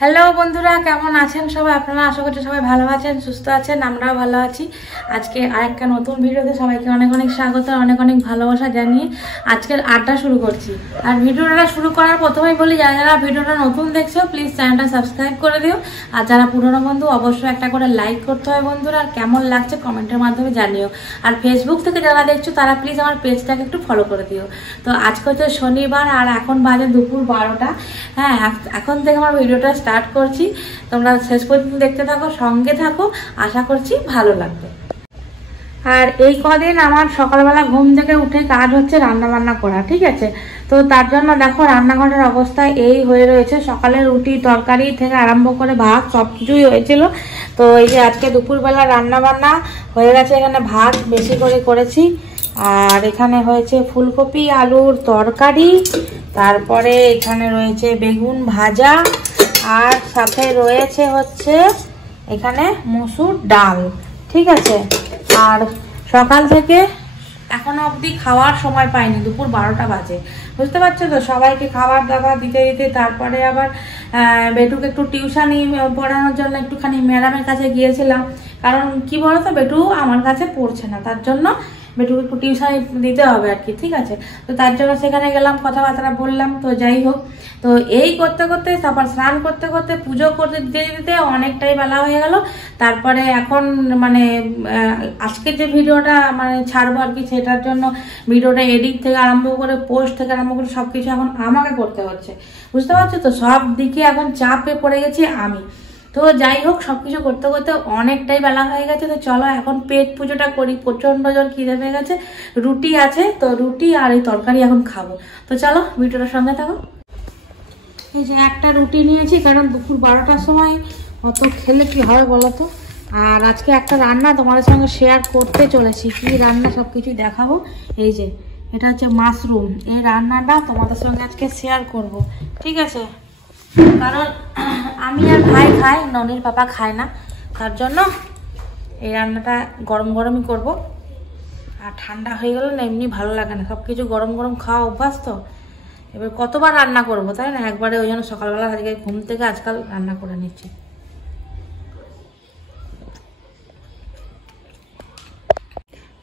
Hello বন্ধুরা, কেমন আছেন সবাই? আপনারা আশা করছি সবাই ভালো আছেন, সুস্থ আছেন, আমরাও ভালো আছি। আজকে আরেকটা নতুন ভিডিওতে সবাইকে অনেক অনেক স্বাগত, অনেক অনেক ভালোবাসা জানিয়ে আজকের আড্ডা শুরু করছি। আর ভিডিওটা শুরু করার প্রথমেই বলি, যারা যারা ভিডিওটা নতুন দেখছো প্লিজ চ্যানেলটা সাবস্ক্রাইব করে দিও। আর যারা পুরনো বন্ধু অবশ্যই একটা করে লাইক করতে হয় বন্ধুরা। আর কেমন লাগছে কমেন্টের মাধ্যমে জানিও। আর ফেসবুক থেকে যারা দেখছো তারা প্লিজ আমার পেজটাকে একটু ফলো করে দিও। তো আজকে হচ্ছে শনিবার আর এখন বাজে দুপুর 12টা। হ্যাঁ, এখন থেকে আমার ভিডিওটা স্টার্ট করছি। তোমরা শেষ পর্যন্ত দেখতে থাকো, সঙ্গে থাকো, আশা করছি ভালো লাগবে। আর এই কদিন আমার সকালবেলা ঘুম থেকে উঠে কাজ হচ্ছে রান্না বান্না করা, ঠিক আছে? তো তার জন্য দেখো রান্নাঘরের অবস্থা এই হয়ে রয়েছে। সকালে রুটি তরকারি থেকে আরম্ভ করে ভাত সব কিছুই হয়েছিল। তো এই যে আজকে দুপুরবেলা রান্না বান্না হয়ে গেছে। এখানে ভাত বেশি করে করেছি, আর এখানে হয়েছে ফুলকপি আলুর তরকারি, তারপরে এখানে রয়েছে বেগুন ভাজা, আর সাথে রয়েছে হচ্ছে এখানে মসুর ডাল, ঠিক আছে? আর সকাল থেকে এখনো অবধি খাওয়ার সময় পাইনি, দুপুর 12টা বাজে, বুঝতে পারছো তো? সবাইকে খাবার দাবার দিতে দিতে তারপরে আবার বেটুকে একটু টিউশনি পড়ানোর জন্য একটুখানি ম্যাডামের কাছে গিয়েছিলাম। কারণ কি বলতো, বেটু আমার কাছে পড়ছে না, তার জন্য বেটুকে একটু টিউশন দিতে হবে আর কি, ঠিক আছে? তো তার জন্য সেখানে গেলাম, কথাবার্তা বললাম। তো যাই হোক, তো এই করতে করতে তারপর স্নান করতে করতে পুজো করতে দিতে দিতে অনেকটাই বেলা হয়ে গেল। তারপরে এখন মানে আজকের যে ভিডিওটা মানে ছাড়বো আর কি, সেটার জন্য ভিডিওটা এডিট থেকে আরম্ভ করে পোস্ট থেকে আরম্ভ করে সবকিছু এখন আমাকে করতে হচ্ছে, বুঝতে পারছো তো? সব দিকে এখন চাপে পড়ে গেছি আমি। তো যাই হোক, সবকিছু করতে করতে অনেকটাই বেলা হয়ে গেছে। তো চলো এখন পেট পুজোটা করি। প্রচন্ড জোর খিদে পেয়ে গেছে, রুটি আছে, তো রুটি আর এই তরকারি এখন খাবো। তো চলো ভিডিওটার সঙ্গে থাকো। এই যে একটা রুটি নিয়েছি, কারণ দুপুর 12টার সময় অত খেলে কি হবে বলো তো? আর আজকে একটা রান্না তোমাদের সঙ্গে শেয়ার করতে চলেছি। কি রান্না সব কিছুই দেখাবো। এই যে এটা হচ্ছে মাশরুম, এই রান্নাটা তোমাদের সঙ্গে আজকে শেয়ার করব, ঠিক আছে? কারণ আমি আর ভাই খাই, ননির পাপা খায় না, তার জন্য এই রান্নাটা গরম গরমই করব। আর ঠান্ডা হয়ে গেল না এমনি ভালো লাগে না, সব কিছু গরম গরম খাওয়া অভ্যাস তো। এবার কতবার রান্না করব, তাই না? একবারে ওই জন্য সকালবেলা আজকে ঘুম থেকে আজকাল রান্না করে নিচ্ছি।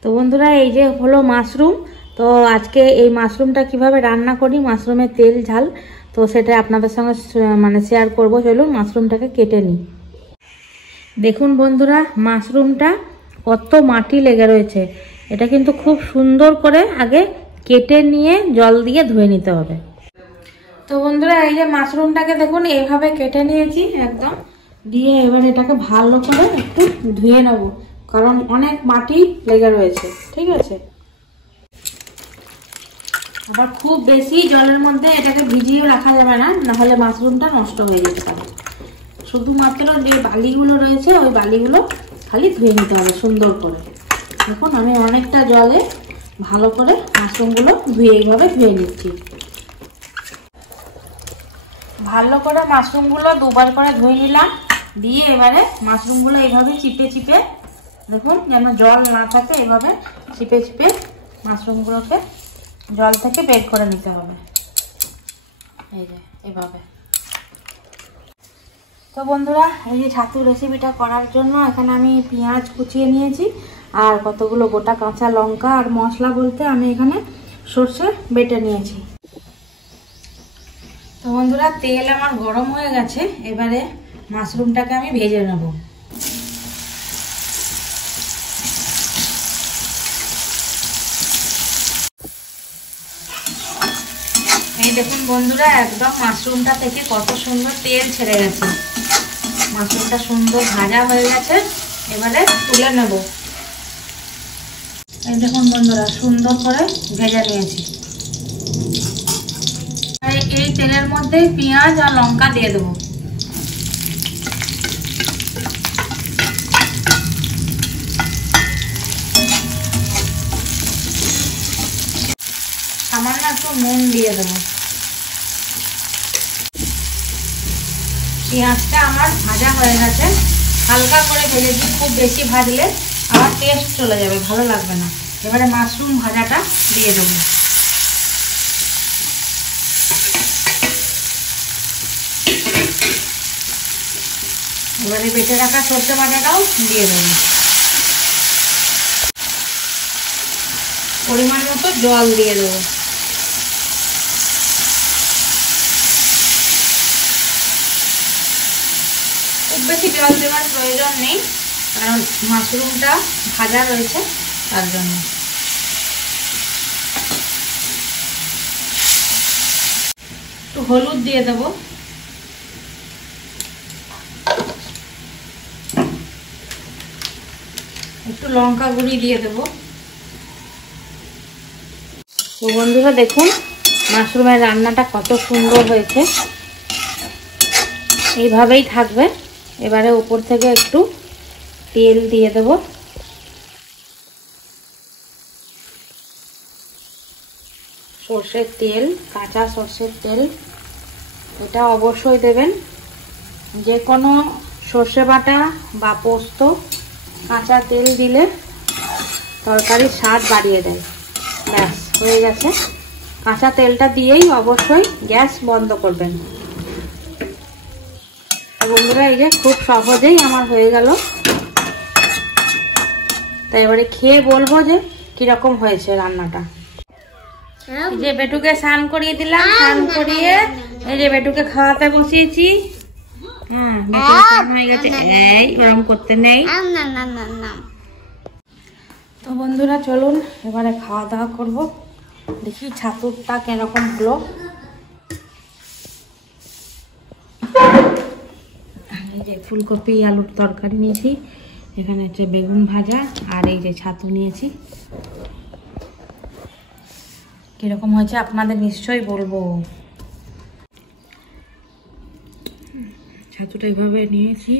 তো বন্ধুরা, এই যে হলো মাশরুম। তো আজকে এই মাশরুমটা কিভাবে রান্না করি, মাশরুমের তেল ঝাল, তো সেটা আপনাদের সঙ্গে মানে শেয়ার করব। চলুন মাশরুমটাকে কেটে নিই। দেখুন বন্ধুরা, মাশরুমটা কত মাটি লেগে রয়েছে। এটা কিন্তু খুব সুন্দর করে আগে কেটে নিয়ে জল দিয়ে ধুয়ে নিতে হবে। তো বন্ধুরা, এই যে মাশরুমটাকে দেখুন এইভাবে কেটে নিয়েছি একদম, দিয়ে এবার এটাকে ভালো করে একটু ধুয়ে নেব, কারণ অনেক মাটি লেগে রয়েছে, ঠিক আছে? আবার খুব বেশি জলের মধ্যে এটাকে ভিজিয়ে রাখা যাবে না, নাহলে মাশরুমটা নষ্ট হয়ে যেতে পারে। শুধুমাত্র যে বালিগুলো রয়েছে ওই বালিগুলো খালি ধুয়ে নিতে হবে সুন্দর করে। দেখুন আমি অনেকটা জলে ভালো করে মাশরুমগুলো ধুয়ে এইভাবে ধুয়ে নিচ্ছি। ভালো করে মাশরুমগুলো দুবার করে ধুয়ে নিলাম, দিয়ে এবারে মাশরুমগুলো এইভাবে চিপে চিপে, দেখুন যেন জল না থাকে, এইভাবে চিপে চিপে মাশরুমগুলোকে জল থেকে বের করে নিতে হবে, এই যে এইভাবে। তো বন্ধুরা, এই যে ছাতু রেসিপিটা করার জন্য এখানে আমি পেঁয়াজ কুচিয়ে নিয়েছি, আর কতগুলো গোটা কাঁচা লঙ্কা, আর মশলা বলতে আমি এখানে সর্ষে বেটে নিয়েছি। তো বন্ধুরা, তেল আমার গরম হয়ে গেছে, এবারে মাশরুমটাকে আমি ভেজে নেব। এই দেখুন বন্ধুরা, একদম মাশরুমটা থেকে কত সুন্দর তেল ছেড়ে গেছে। মাশরুমটা সুন্দর ভাজা হয়ে গেছে, এবারে তুলে নেব। এই দেখুন বন্ধুরা, সুন্দর করে ভেজে নিয়েছি। এই তেলের মধ্যে পেঁয়াজ আর লঙ্কা দিয়ে দেবো। সামান্য একটু নুন দিয়ে দেবো। পেঁয়াজটা আমার ভাজা হয়ে গেছে, হালকা করে ভেজেছি, খুব বেশি ভাজলে আবার টেস্ট চলে যাবে, ভালো লাগবে না। এবারে মাশরুম ভাজাটা দিয়ে দেবো। এবারে বেটে রাখা সর্ষে বাটাটাও দিয়ে দেবো। পরিমাণ মতো জল দিয়ে দেবো। খুব বেশি জল দেওয়ার প্রয়োজন নেই, কারণ মাশরুমটা ভাজা রয়েছে তার জন্য। একটু হলুদ দিয়ে দেবো, একটু লঙ্কা গুঁড়ি দিয়ে দেবো। তো বন্ধুরা দেখুন মাশরুমের রান্নাটা কত সুন্দর হয়েছে, এইভাবেই থাকবে। এবারে উপর থেকে একটু তেল দিয়ে দেবো। সর্ষের তেল, কাঁচা সর্ষের তেল, এটা অবশ্যই দেবেন। যে কোনো সর্ষে বাটা বা পোস্ত কাঁচা তেল দিলে তরকারির স্বাদ বাড়িয়ে দেয়। ব্যাস হয়ে গেছে। কাঁচা তেলটা দিয়েই অবশ্যই গ্যাস বন্ধ করবেন। বন্ধুরা এই যে খুব সহজেই আমার হয়ে গেল। তাই এবারে খেয়ে বলবো যে কিরকম হয়েছে রান্নাটা। এই যে বেটুকে স্নান করিয়ে দিলাম, স্নান করিয়ে এই যে বেটুকে খাওয়াতে বসিয়েছি। হ্যাঁ স্নান হয়ে গেছে, এই ওরম করতে নেই। তো বন্ধুরা চলুন এবারে খাওয়া দাওয়া করবো। দেখি ছাতুরটা কিরকম হলো। এই যে ফুলকপি আলুর তরকারি নিয়েছি, এখানে হচ্ছে বেগুন ভাজা, আর এই যে ছাতু নিয়েছি। কিরকম হয়েছে আপনাদের নিশ্চয়ই বলবো। ছাতুটা এইভাবে নিয়েছি,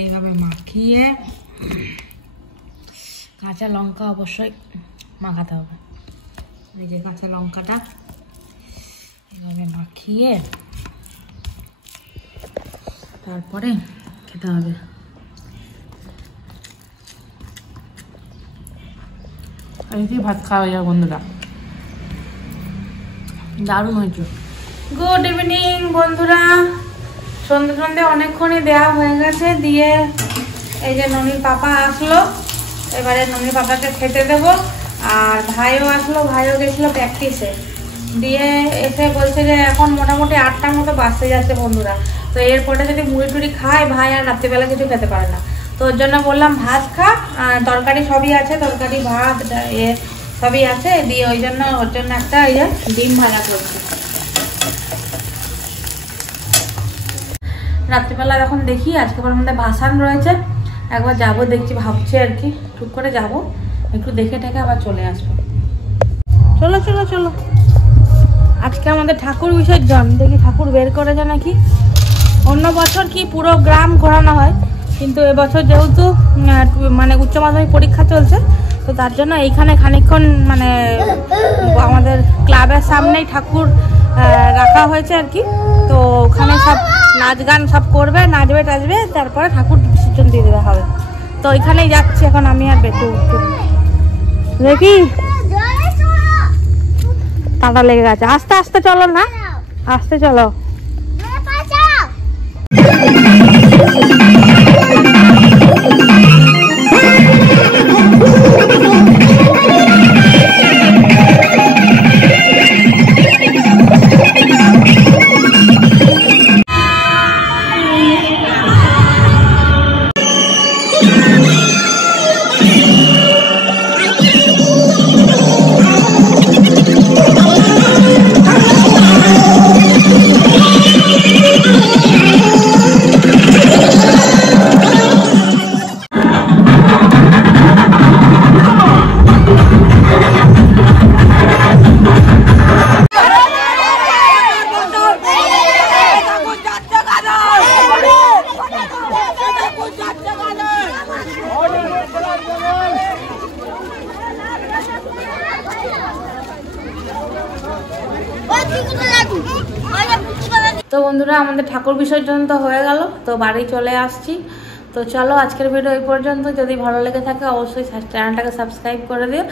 এইভাবে মাখিয়ে কাঁচা লঙ্কা অবশ্যই মাখাতে হবে। এই যে কাঁচা লঙ্কাটা এইভাবে মাখিয়ে তারপরে খেতে হবে। এই ভাত খাওয়া যায় বন্ধুরা, দারুণ হয়েছে। গুড ইভিনিং বন্ধুরা। সন্ধ্যে সন্ধ্যে অনেকক্ষণই দেওয়া হয়ে গেছে, দিয়ে এই যে ননির পাপা আসলো, এবারে ননির পাপাকে খেতে দেবো। আর ভাইও আসলো, ভাইও গেছিলো প্র্যাকটিসে, দিয়ে এসে বলছে যে এখন মোটামুটি 8টার মতো বাজতে যাচ্ছে বন্ধুরা। তো এরপরে যদি মুড়ি টুড়ি খায় ভাই আর রাত্রিবেলা কিছু খেতে পারে না। তো ওর জন্য বললাম ভাত খা, তরকারি সবই আছে, তরকারি ভাত সবই আছে, দিয়ে ওই জন্য ওর জন্য একটা এই যে ডিম ভাজা করছি। রাত্রিবেলা এখন দেখি আজকে মধ্যে ভাসান রয়েছে, একবার যাব দেখছি, ভাবছি আর কি টুক করে যাব, একটু দেখে টেকে আবার চলে আসবো। চলো চলো চলো, আজকে আমাদের ঠাকুর বিসর্জন, দেখি ঠাকুর বের করেছে নাকি। অন্য বছর কি পুরো গ্রাম ঘোরানো হয়, কিন্তু এবছর যেহেতু মানে উচ্চ মাধ্যমিক পরীক্ষা চলছে, তো তার জন্য এইখানে খানিকক্ষণ মানে আমাদের ক্লাবের সামনেই ঠাকুর রাখা হয়েছে আর কি। তো ওখানে সব নাচ গান সব করবে, নাচবে টাচবে, তারপরে ঠাকুর বিসর্জন দিয়ে দেওয়া হবে। তো ওইখানেই যাচ্ছি এখন আমি আর বেটু। দেখি কাঁটা লেগে গেছে, আস্তে আস্তে চলো না, আস্তে চলো। তো বন্ধুরা আমাদের ঠাকুর বিসর্জন তো হয়ে গেল, তো বাড়ি চলে আসছি। তো চলো আজকের ভিডিও এই পর্যন্ত। যদি ভালো লেগে থাকে অবশ্যই চ্যানেলটাকে সাবস্ক্রাইব করে দিও,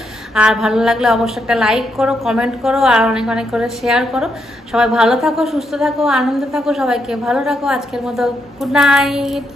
আর ভালো লাগলে অবশ্যই একটা লাইক করো, কমেন্ট করো, আর অনেক অনেক করে শেয়ার করো। সবাই ভালো থাকো, সুস্থ থাকো, আনন্দে থাকো, সবাইকে ভালো রাখো। আজকের মতো গুড নাইট।